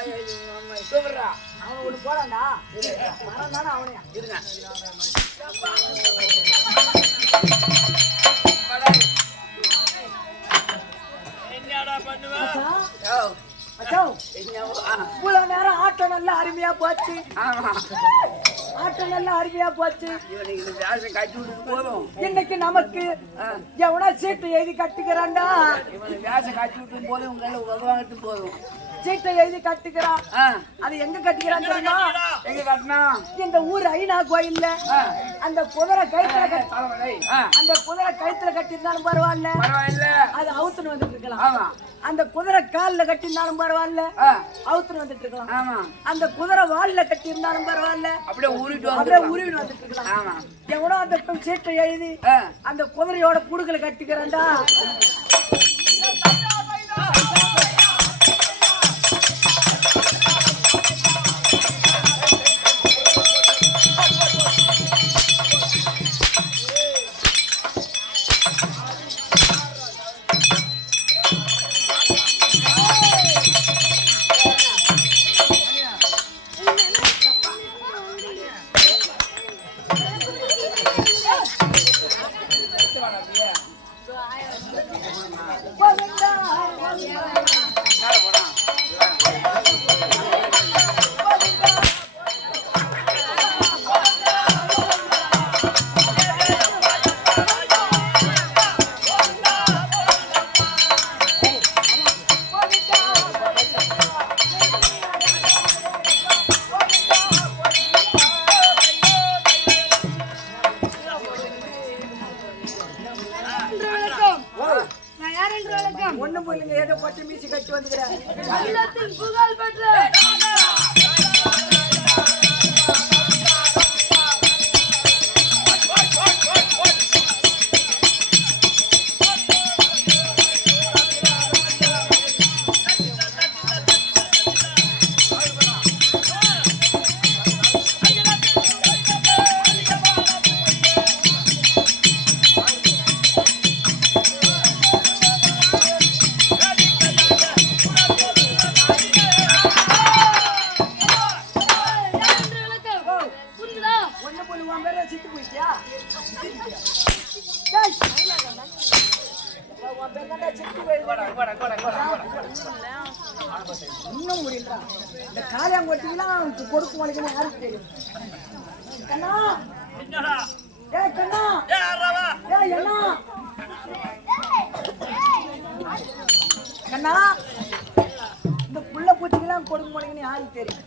சூப்பரா அவன் ஒண்ணு போடாண்டா மரம் தானே அவனையா இருங்க என்னடா பண்ணுவ இவ்வளவு நேரம் ஆட்டம் நல்லா அருமையா போச்சு. ஆட்டம் நல்லா அருமையா போச்சு. போதும் இன்னைக்கு நமக்கு எவனா சீட்டை எழுதி கட்டுக்கிறான்டா. வேஷம் காட்டி விட்டு போதும் உங்களால உதவாட்டு போதும். சீட்டை எழுதி கட்டுக்கிறான். அது எங்க கட்டிக்கிறான் தெரியுமா? எங்க கட்டினா இந்த ஊர் ஐநா கோயில்ல அந்த குதிரை கயிற்றுல அந்த குதிரை கயிற்றுல கட்டியிருந்தாலும் பரவாயில்ல, அது அவுத்துன்னு வந்துட்டு இருக்கலாம். அந்த குதிரை காலில் கட்டியிருந்தாலும் பரவாயில்ல, அவுத்துன்னு வந்துட்டு இருக்கலாம். அந்த குதிரை வால்ல கட்டி இருந்தாலும் பரவாயில்ல, அப்படியே உருவிட்டு வந்துட்டு இருக்கலாம். எவனோ அந்த சீட்டை எழுதி அந்த குதிரையோட குடுக்கல கட்டிக்கிறான்டா. ஒண்ணும் போயிங்க, ஏதோ பட்டு மீசி கட்டி வந்துக்கிறேன். புகழ் பெற்ற இன்னும் முடியல. இந்த காளியாங்கோட்டிலாம் கொடுக்கு வளைக்கணும் யாருக்கு தெரியும்? கண்ணா ஏ கண்ணா ஏ என்ன கண்ணா, இந்த புள்ள பூச்சிக்கெல்லாம் கொடுக்கு வளைக்கணும் யாருக்கு தெரியும்?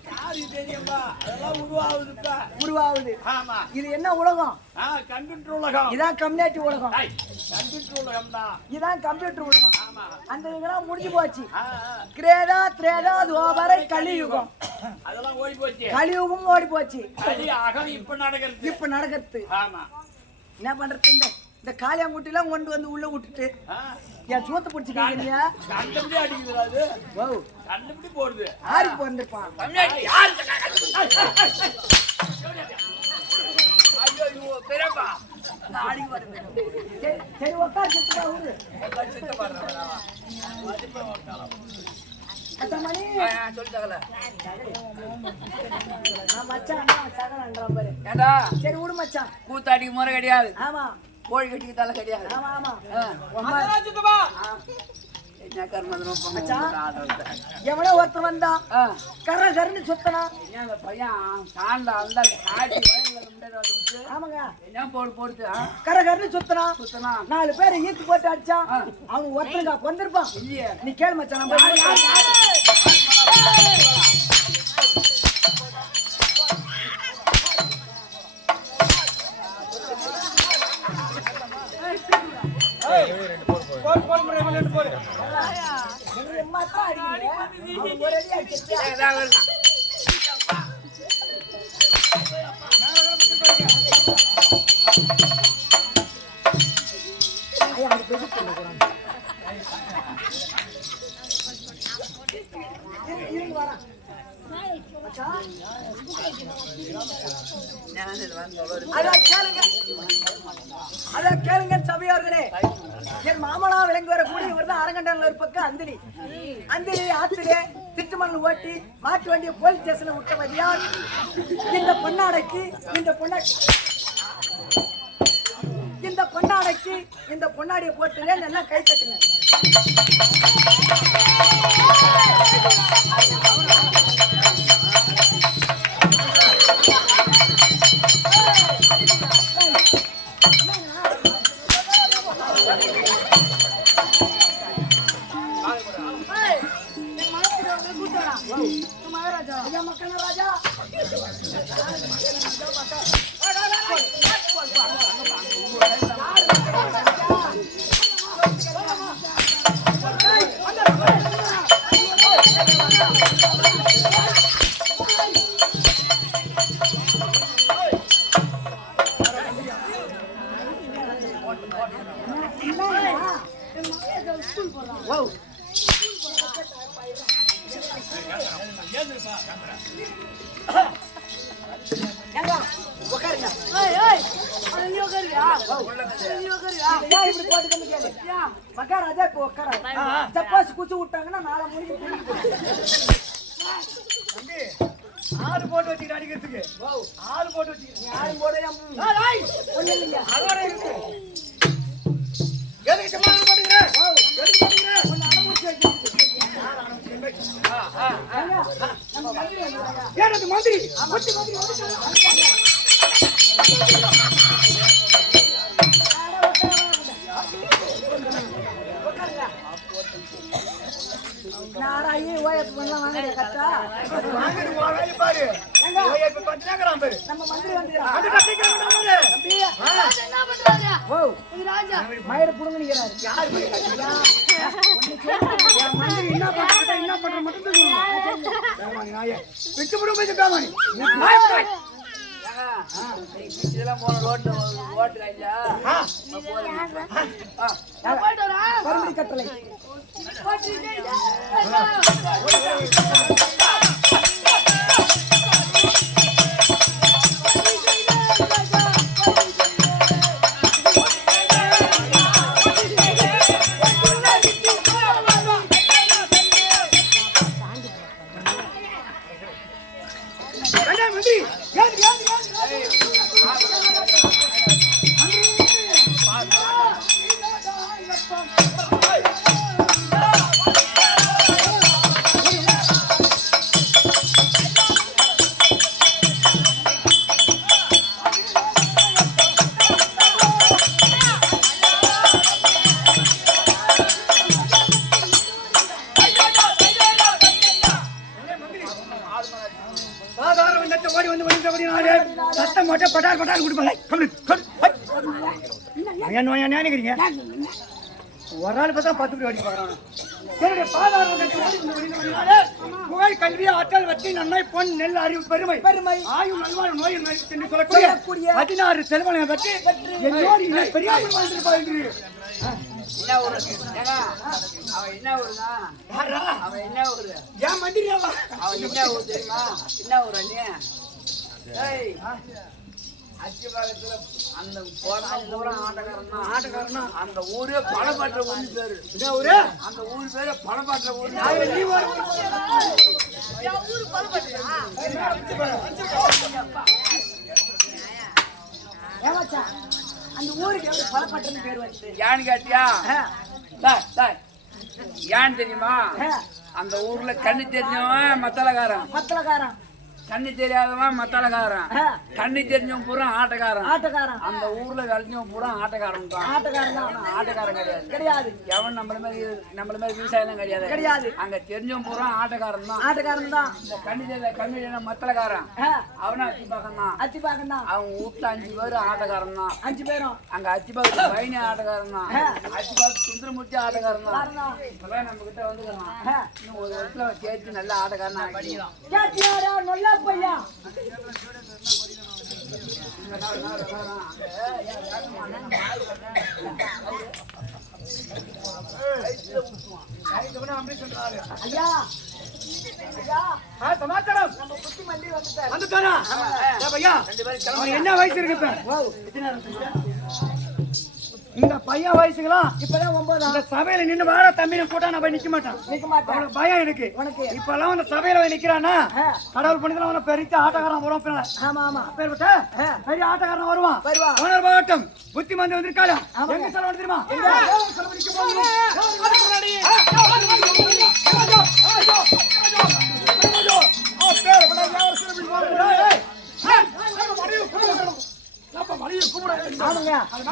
தெரியும்பா, அதெல்லாம் உருவாகுதுப்பா. உருவாகுது. ஆமா, இது என்ன உலகம்? கம்ப்யூட்டர் உலகம். இதான் கம்யூனிட்டி உலகம். கம்ப்யூட்டர் உலகம் தான். இதான் கம்ப்யூட்டர் உலகம். அந்த இதெல்லாம் முடிஞ்சு போச்சு. கிரேதா திரேதா துவாபர கலியுகம், அதெல்லாம் ஓடி போச்சு. கலியுகம் ஓடி போச்சு. இப்ப நடக்கிறது. இப்ப நடக்கிறது. ஆமா, என்ன பண்றது? இந்த காளியாங்குட்டி எல்லாம் கொண்டு வந்து உள்ள விட்டுட்டு என் சூத்த பிடிச்சி கேக்குறியா? கண்டபடி அடிக்குது. அது ஓ கண்டபடி போடுது. ஆருக்கு வந்திருப்பான்? பெரியப்பா சரி உட்கார் சித்தா ஊரு அத்தமணி சொல்லிட்டாங்கல்ல. நான் மச்சான் சகலன்றான் பாரு. ஏண்டா சரி விடு மச்சான். கூத்தாடிக்கு முறை கிடையாது. ஆமா, கோழி கட்டிக்கு தலை கிடையாது. ஆமா ஆமா. எவனோ ஒருத்தர் வந்தா கர கரன்னு சுத்தனா. பையன் சாண்டா அந்த காட்டி ஆமாங்க, என்ன போடுது கர கரன்னு சுத்தனா. 4 பேரை ஈத்து போட்டு அடிச்சா அவன் ஒருத்தருக்கா கொண்டிருப்பான். நீ கேளு மச்சான். கேளுங்க சபையோர்களே, என் மாமனா விளங்கி வரக்கூடிய இவர் தான் அரங்கண்டன்ல ஒரு பக்கம் அந்தினி. அந்தினி ஆத்திரே திட்டுமணல் ஓட்டி மாட்டு வண்டியை போலீஸ் ஸ்டேஷன்ல விட்டவர் யார்? இந்த பொன்னாடைக்கு இந்த பொன்னாடியை போட்டுங்க, நல்லா கை தட்டுங்க. ராஜா குச்சி விட்டாங்கன்னா நாளை முடிஞ்சு ஆளு போட்டு வச்சுக்கிட்டு அடிக்கிறதுக்கு ஆளு போட்டு வச்சுக்கிட்டு யாரும் போட ஒண்ணு இல்லைங்க அதோட இருக்கு. எதுக்கு சமாளம் போட்டுக்கிறேன்? ஒண்ணு அனுமதி வைக்கிறது. நம்ம மந்திரி வந்தாங்க. ஏன் மந்திரி நாராயி ஓயத்து பண்ணலாம் வாங்க கட்டா வாங்கிட்டு போறாங்க பாரு. ஓயத்து பண்றாங்கறாம் பாரு. நம்ம மந்திரி வந்துறாங்க. அது கட்டிக்கிறாங்க தம்பி. என்ன பண்றாரு? ஓ இது ராஜா. மயிர புடுங்கனிக்கிறாரு. யார் போய் கட்டியா? என் மந்திரி என்ன பண்ற மட்டும் சொல்லுங்க. பேமானி நாயே. பிச்சு புடு போய் பேமானி. நாய். இதெல்லாம் போன ரோட்ல ஓட்டுறாங்க. நான் போயிட்டு வரேன். பரம்பரை கட்டளை மந்திரி பட்டார் நினைக்கிறீங்க ஒரு ஆள் பார்த்தா 10 பேர் அடிக்க பாக்குறாங்க. என்னுடைய புகழ் கல்வி ஆற்றல் வட்டி நன்மை பொன் நெல் அறிவு பெருமை ஆயுள் நல்வாழ் நோய் என்று சொல்லக்கூடிய 16 செல்வனை பற்றி என்னோடு பெரியார் வாழ்ந்திருப்பார் என்று என்ன ஊரு? அவன் என்ன ஊருனா? அவன் என்ன ஊரு? ஏன் மந்திரியாவா? அவன் என்ன ஊர் தெரியுமா? என்ன ஊர் அண்ணே? அச்சிபாகத்துல அந்த பூரா ஆட்டக்காரனா அந்த ஊரே பணப்பற்ற ஊர் பேரு. ஊரு அந்த ஊர் பேரு பணப்பற்ற ஊர். ஊரு பரபட்டியா? ஏமாச்சா அந்த ஊருக்கு எப்படி பலப்பட்டன்னு பேர் வச்சு ஏன்னு கேட்டியா? ஏன்னு தெரியுமா? அந்த ஊர்ல கண்ணு தெரிஞ்சவன் மத்தளக்காரன், கண்ணு தெரியாதவன் மத்தளக்காரன், கண்ணு தெரிஞ்சவன் பூரா ஆட்டக்காரன். அந்த ஊர்ல விளைஞ்சவன் பூரா ஆட்டக்காரன் கிடையாது. எவன் நம்மள மாதிரி விவசாயம் கிடையாது. அங்க தெரிஞ்சவன் பூரா ஆட்டக்காரன் தான். இந்த கண்ணு தெரியாத மத்தளக்காரன் அவனும் அத்திப்பாக்கம் தான். அவன் வீட்டுல 5 பேரு ஆட்டக்காரன் தான். 5 பேரும் அங்க அத்திப்பாக்கத்து பையனி ஆட்டக்காரன் தான். அத்திப்பாக்கத்து சுந்தரமூர்த்தி ஆட்டக்காரன் தான். இப்பதான் நம்ம கிட்ட வந்துக்கலாம். இன்னும் ஒரு இடத்துல சேர்த்து நல்ல ஆட்டக்காரன் ஆகிக்கலாம். பையா சமாச்சாரம் நம்ம புத்தி மந்திரி வந்துட்டாரு. வந்துட்டானா? என்ன வயசு இருக்கு இப்ப? இந்த பையன் வயசுக்குலாம் இப்பதான் 9 இந்த சபையில நின்னு வாழ தம்பி கூட்டா நான் போய் நிக்க மாட்டான். நிக்க மாட்டேன். அவனுக்கு பயம் எனக்கு. உனக்கு இப்பெல்லாம் அந்த சபையில போய் நிக்கிறானா கடவுள் பண்ணிதான் அவனை பெரிய ஆட்டக்காரன் வருவான் பின்னால. ஆமா ஆமா பேர் விட்ட பெரிய ஆட்டக்காரன் வருவான். வருவான். ஓனர் பாட்டம் புத்தி மந்தி வந்திருக்காளா? எங்க சொல்ல தெரியுமா?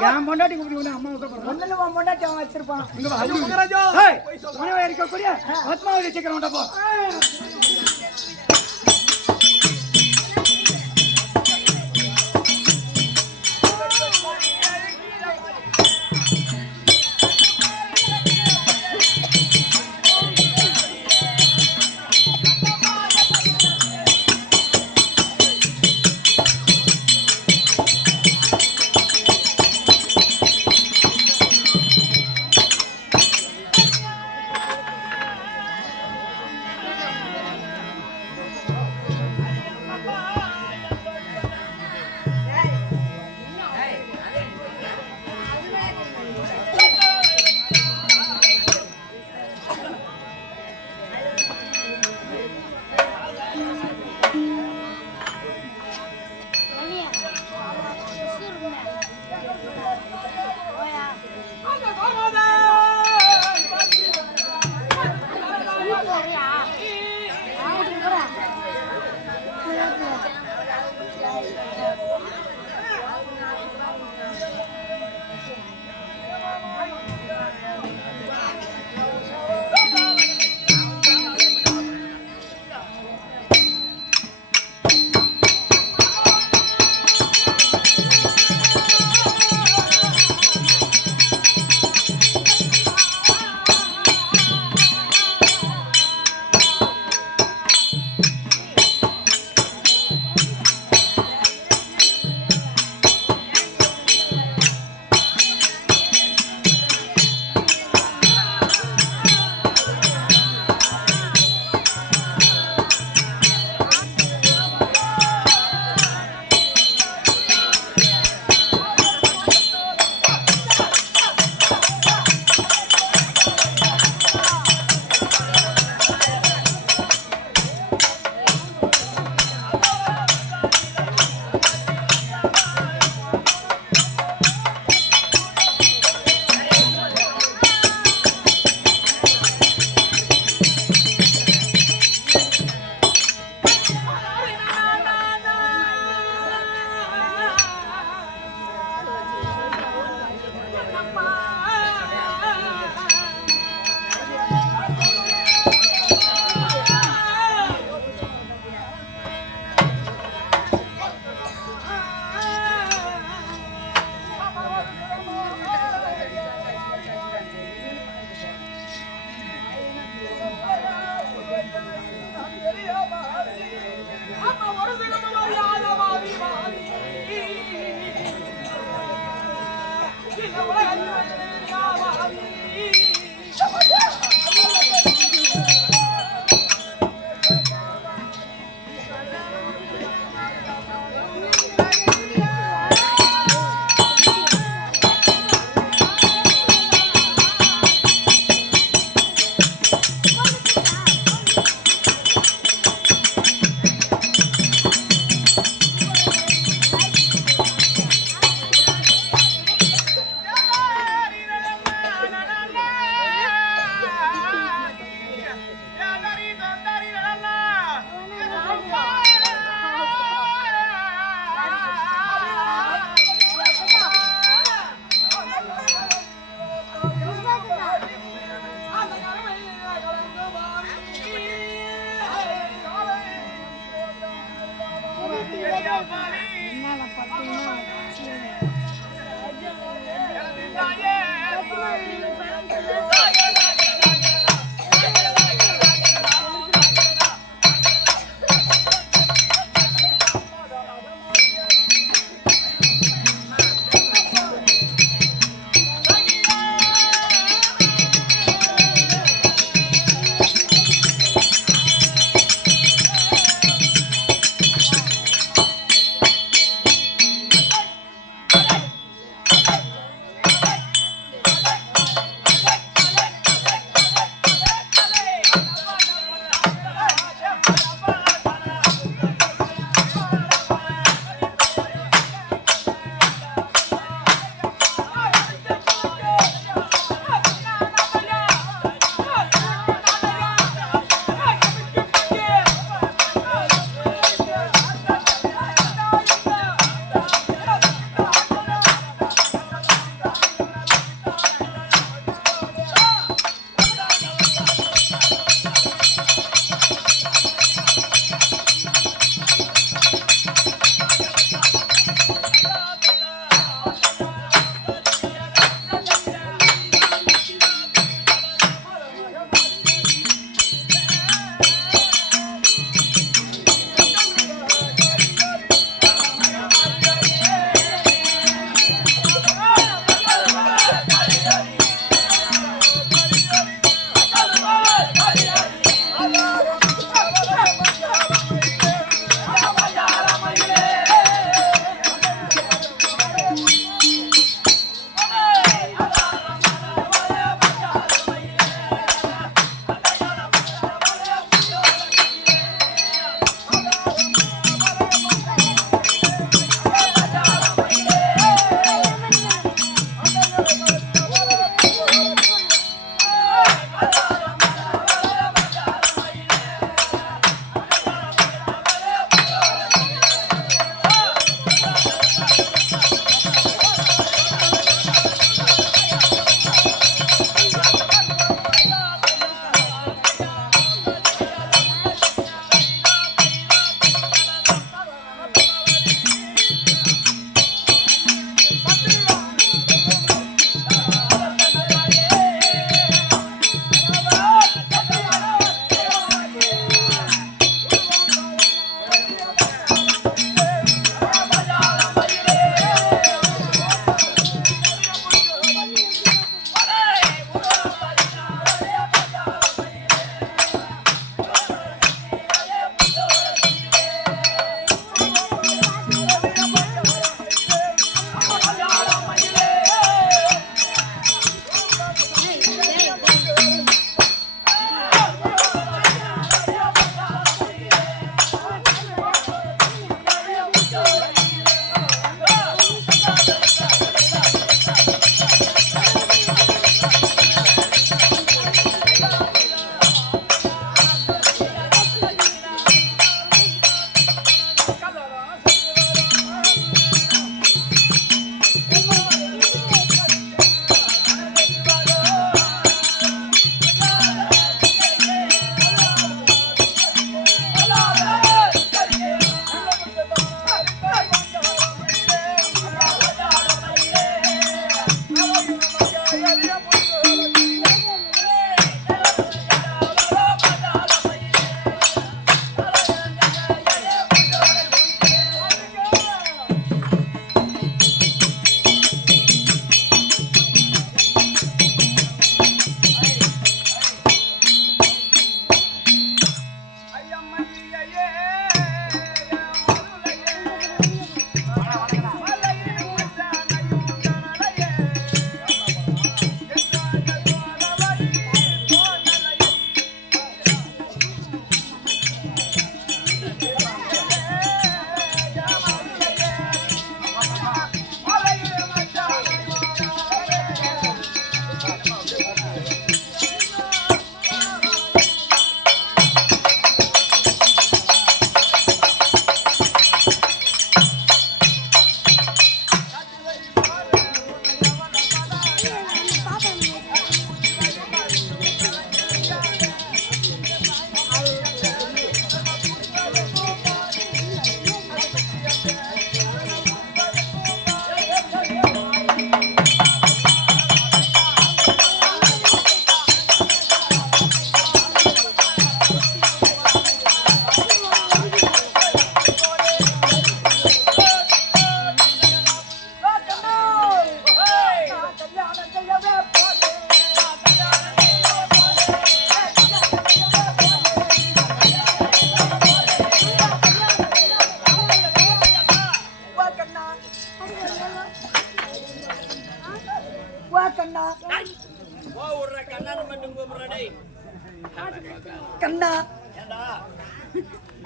என் பொண்டாட்டி கூப்பிட்டு அம்மா பொண்டாட்டி அவன் வச்சிருப்பான். இருக்கக்கூடிய பத்மாவதி சீக்கிரம் போ.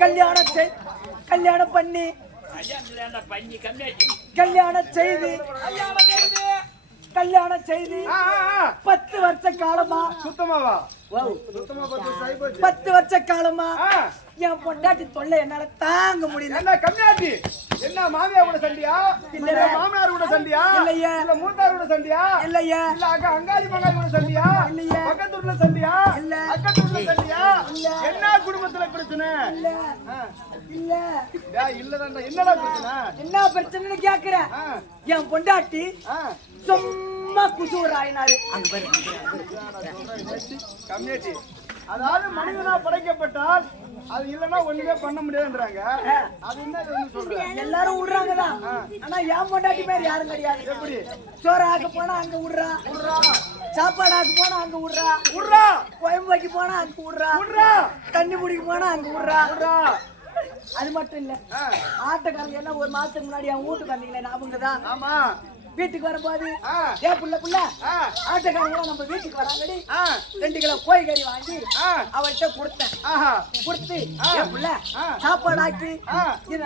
கல்யாணம் பண்ணி கல்யாணம் செய்து 10 வருஷ காலமா சுத்தமாவா 10 வருஷ காலமா என் பொண்டாட்டி தொல்லை என்னால தாங்க முடியல. என்ன கம்மியாட்டி? என்ன மாமியார் கூட சண்டியா? இல்ல மாமனார் கூட சண்டியா? இல்லையா. இல்ல மூத்தார் கூட சண்டியா? இல்லையா. இல்ல அங்க அங்காளி மங்காளி கூட சண்டியா? இல்லையா. பக்கத்தூர்ல சண்டியா? இல்ல. அக்கத்தூர்ல சண்டியா? என்ன குடும்பத்துல பிரச்சனை? இல்ல இல்ல இல்லதான்டா. என்னடா பிரச்சனை? என்ன பிரச்சனைன்னு கேக்குறேன். என் பொண்டாட்டி சும்மா குசூர் ஆயினாரு. கம்மியாட்டி அதாவது மனிதனா படைக்கப்பட்டால் அது இல்லன்னா ஒண்ணுமே பண்ண முடியாதுன்றாங்க. அது என்ன சொல்றேன்? எல்லாரும் விடுறாங்கதான். ஆனா என் பொண்டாட்டி மாதிரி யாரும் கிடையாது. எப்படி? சோறு ஆக்க போனா அங்க விடுறா, சாப்பாடு ஆக்க போனா அங்க விடுறா, குழம்பு வைக்க போனா அங்க விடுறா, தண்ணி குடிக்க போனா அங்க விடுறா. அது மட்டும் இல்ல, ஆட்டக்காரங்க எல்லாம் ஒரு மாசத்துக்கு முன்னாடி அவன் வீட்டுக்கு வந்தீங்களே ஞாபகம்தான்? ஆமா. வீட்டுக்கு வரும்போது புள்ள ஆட்டக்காரங்க நம்ம வீட்டுக்கு வராங்கடி 2 கிலோ கோழி கறி வாங்கி அவர்கிட்ட கொடுத்தேன். கொடுத்து புள்ள சாப்பாடு ஆக்கி